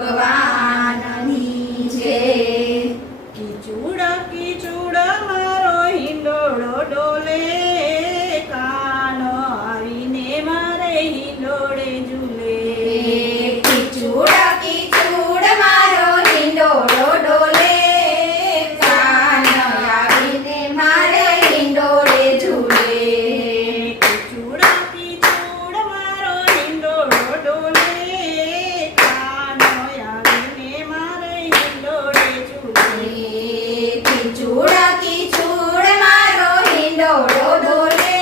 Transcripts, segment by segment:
ભગવાનની જય. કીચુડ કીચુડ મારો હિંડોળો ડોલે, કાન આવીને મારે હિંડોળે ઝૂલે. કીચુડ કીચુડ મારો હિંડોળો ડોલે, કાન આવીને મારે હિંડોળે ઝૂલે. કીચુડ કીચુડ મારો હિંડોળો ડોલે, કાન આવીને મારે હિંડોળે ઝૂલે. કીચુડ કીચુડ મારો હિંડોળો ડોલે,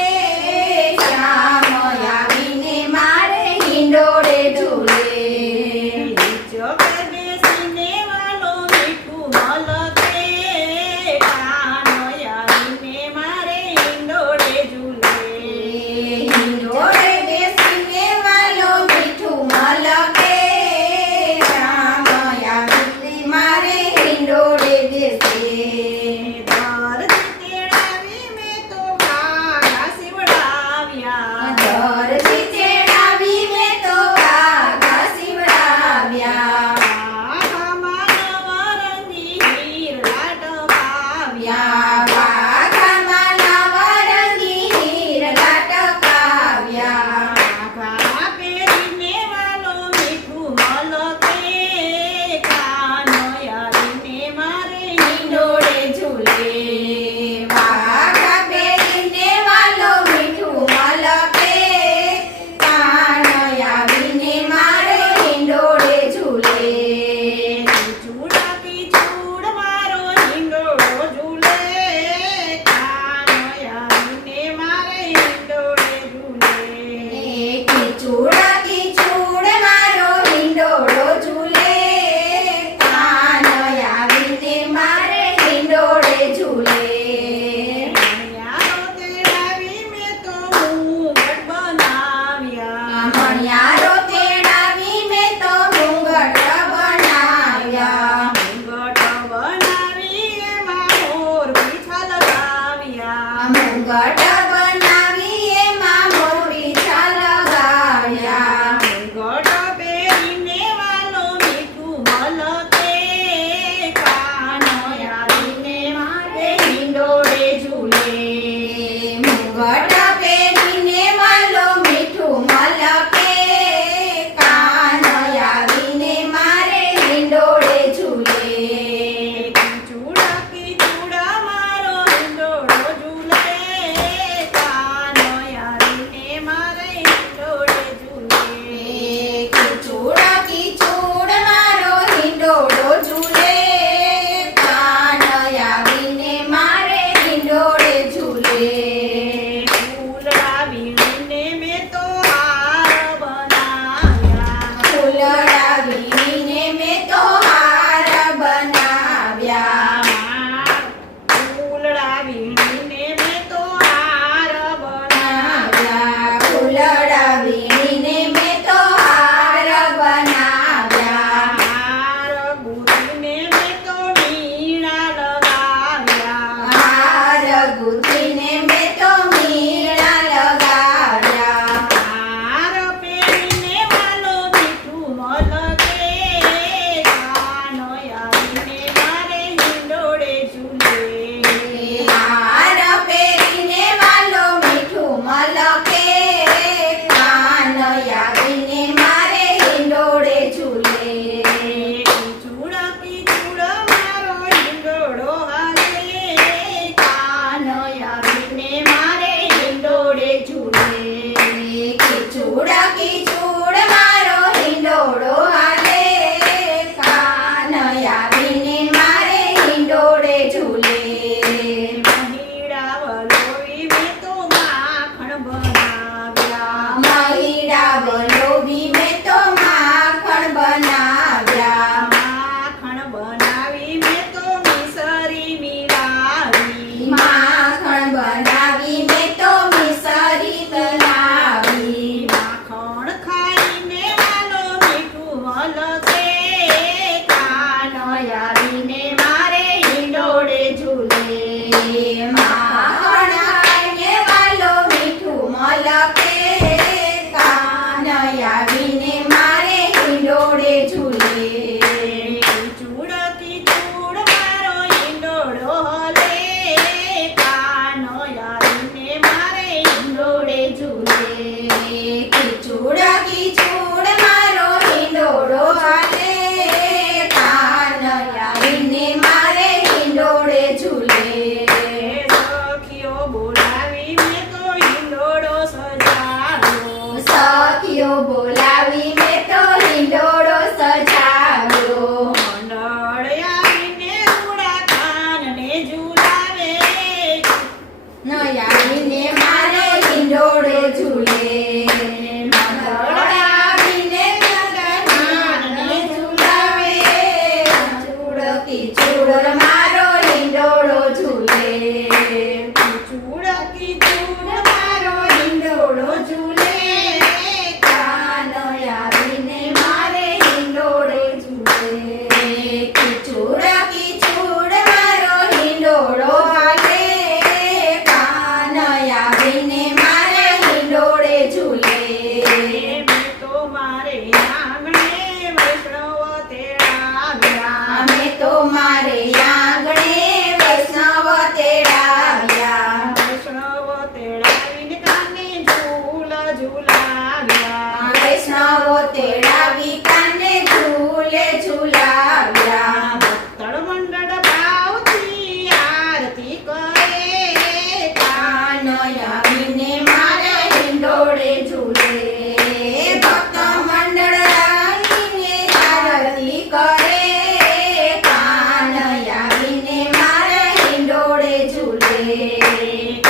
શ્યામ આવીને મારે હિંડોળે ઝૂલે. ચોકે બેસીને વાલો મીઠું મલકે, કાન આવીને મારે હિંડોળે ઝૂલે. હિંડોળે બેસીને વાલો મીઠું મલકે, શ્યામ આવીને મારે હિંડોળે બેસે. દરજી તેડાવી મેં તો વાઘા સીવડાવ્યા, દરજી તેડાવી મેં તો વાઘા સીવડાવ્યા. વાઘામાં નવરંગી હીરા ટકાવ્યા. વાઘામાં નવરંગી હીરા ટકાવ્યા. વાઘા પહેરીને વાલો મીઠું મલકે, કાન આવીને મારે હિંડોળે ઝૂલે. વાઘા પહેરીને વાલો મીઠું મલકે, કાન આવીને મારે હિંડોળે ઝૂલે. કીચુડ કીચુડ મારો હિંડોળો ઝૂલે, કાન આવીને મારે હિંડોળે ઝૂલે. કીચુડ કીચુડ મારો હિંડોળો ઝૂલે, કાન આવીને મારે હિંડોળે ઝૂલે. મણિયારો તેડાવી મેં તો ઘૂંઘટ બનાવ્યા, મણિયારો તેડાવી મેં તો ઘૂંઘટ બનાવ્યા. ઘૂંઘટ બનાવી એમાં મોર પીછા લગાવ્યા. ઘૂંઘટ બનાવી એમાં મોરપીંછા લગાવ્યા. ઘૂંઘટ પહેરીને વાલો મીઠું મલકે, કાન આવીને મારે હિંડોળે ઝૂલે. ઘૂંઘટ પહેરીને વાલો મીઠું મલકે, કાન આવીને મારે હિંડોળે ઝૂલે. કીચુડ કીચુડ મારો હિંડોળો ઝૂલે, કાન આવીને મારે હિંડોળે ઝૂલે. કીચુડ કીચુડ મારો હિંડોળો ઝૂલે, કાન આવીને મારે હિંડોળે ઝૂલે. ફૂલડા વીણીને મેં તો હાર બનાવ્યા, ફૂલડા વીણીને મેં તો હાર બનાવ્યા. ફૂલડા વીણીને મેં તો હાર બનાવ્યા. ફૂલડા વીણીને મેં તો હાર બનાવ્યા. હાર ગૂંથીને મેં તો મીણા લગાવ્યા. હાર ગૂંથીને મેં તો મીણા લગાવ્યા. હાર પહેરીને વાલો મીઠું મલકે, કાન આવીને મારે હિંડોળે ઝૂલે. હાર રે